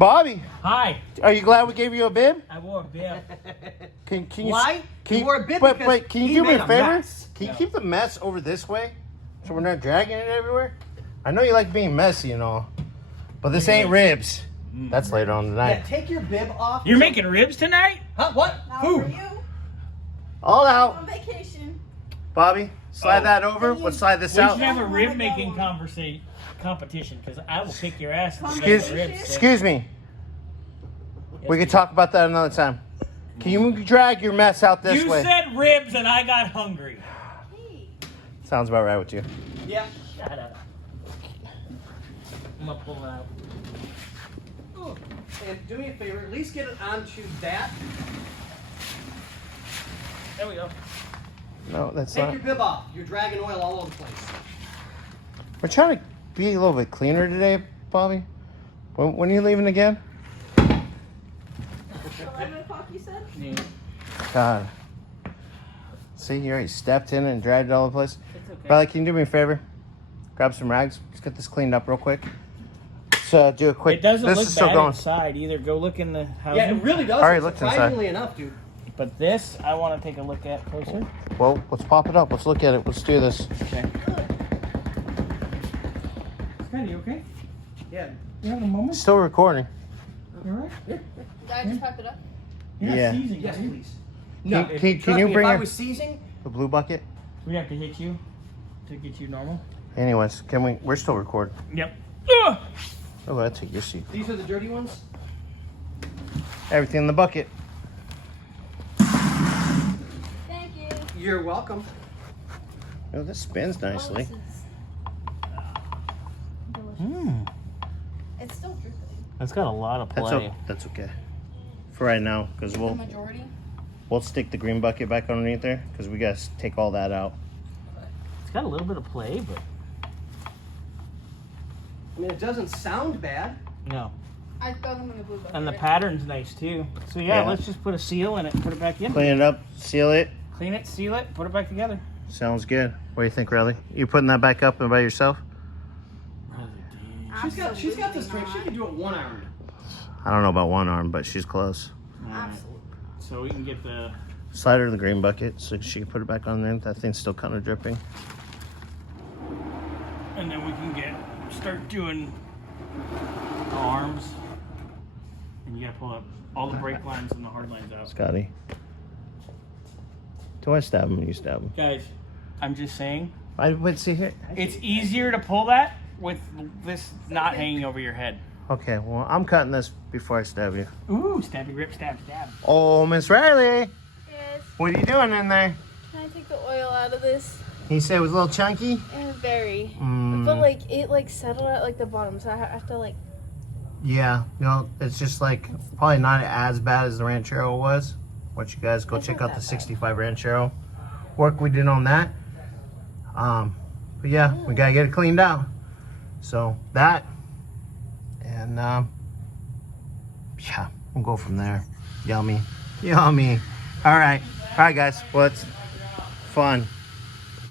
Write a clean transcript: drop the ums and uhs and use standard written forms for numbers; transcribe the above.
Bobby. Hi. Are you glad we gave you a bib? I wore a bib. Can you? Why? Can you wore a bib wait, because wait, can you he do me made a favor? mess. Can you keep the mess over this way, so we're not dragging it everywhere? I know you like being messy and all, but this ain't ribs. That's later on tonight. Yeah, take your bib off. You're making ribs tonight? Huh? What? Not Who? for you. All out. On vacation. Bobby, slide that over. Let's slide this We out. should have a I rib wanna making go on. competition because I will kick your ass. if you make Excuse, the ribs. excuse me. We can talk about that another time. Can you drag your mess out this You way? said ribs and I got hungry. Hey. Sounds about right with you. Yeah. Shut up. I'm gonna pull it out. Ooh. And do me a favor, at least get it onto that. There we go. No, that's Take not. your bib off. You're dragging oil all over the place. We're trying to be a little bit cleaner today, Bobby. When are you leaving again? 11 o'clock, you said? Yeah. God. See, you already stepped in and dragged it all over the place. It's okay. Riley, can you do me a favor? Grab some rags. Let's get this cleaned up real quick. So do a quick. It doesn't this look is still bad going. inside either. Go look in the house. Yeah, it really does. Alright, looked inside. Surprisingly enough, dude. But this, I want to take a look at closer. Well, let's pop it up. Let's look at it. Let's do this. Okay. Scotty, you okay? Yeah. You having a moment? Still recording. You alright? Did I just pack it up? You're not Yeah. seizing, Yes, are you? please. Can- No, can trust you me, bring if I her- was seizing, The blue bucket. We have to hit you to get you normal. Anyways, can we? We're still recording. Yep. Oh, I'll take your seat. these are the dirty ones. Everything in the bucket. Thank you. You're welcome. Oh, this spins nicely. Oh, this is delicious. Mm. It's still dripping. That's got a lot of play. That's okay. For right now, because The we'll majority. stick the green bucket back underneath there, because we gotta take all that out. It's got a little bit of play, but I mean, it doesn't sound bad. no. I throw them in the blue bucket. And the right? pattern's nice too. So yeah, Yeah. let's just put a seal in it, put it back in. Clean it up, seal it. Clean it, seal it, put it back together. Sounds good. What do you think, Riley? You putting that back up and by yourself? She's got the Absolutely strength. She not. can do it one-armed. I don't know about one arm, but she's close. Absolutely. So we can get the Slide her in the green bucket so she can put it back on there. That thing's still kind of dripping. and then we can start doing the arms. And you gotta pull up all the brake lines and the hard lines out. Scotty. Do I stab him? You stab him. Guys, I'm just saying, Wait, see here. it's easier to pull that with this not hanging over your head. Okay, well, I'm cutting this before I stab you. Ooh, stabby rip, stab, stab. Oh, Miss Riley. Yes. What are you doing in there? Can I take the oil out of this? He said it was a little chunky. And very. Mm, But like it settled at like the bottom, so I have to like. yeah, it's just like probably not as bad as the Ranchero was. What you guys go It's check not out the that bad. 65 Ranchero work we did on that. But yeah, we gotta get it cleaned out. So that, and yeah, we'll go from there. Yummy, yummy. All right, guys. Well, it's fun.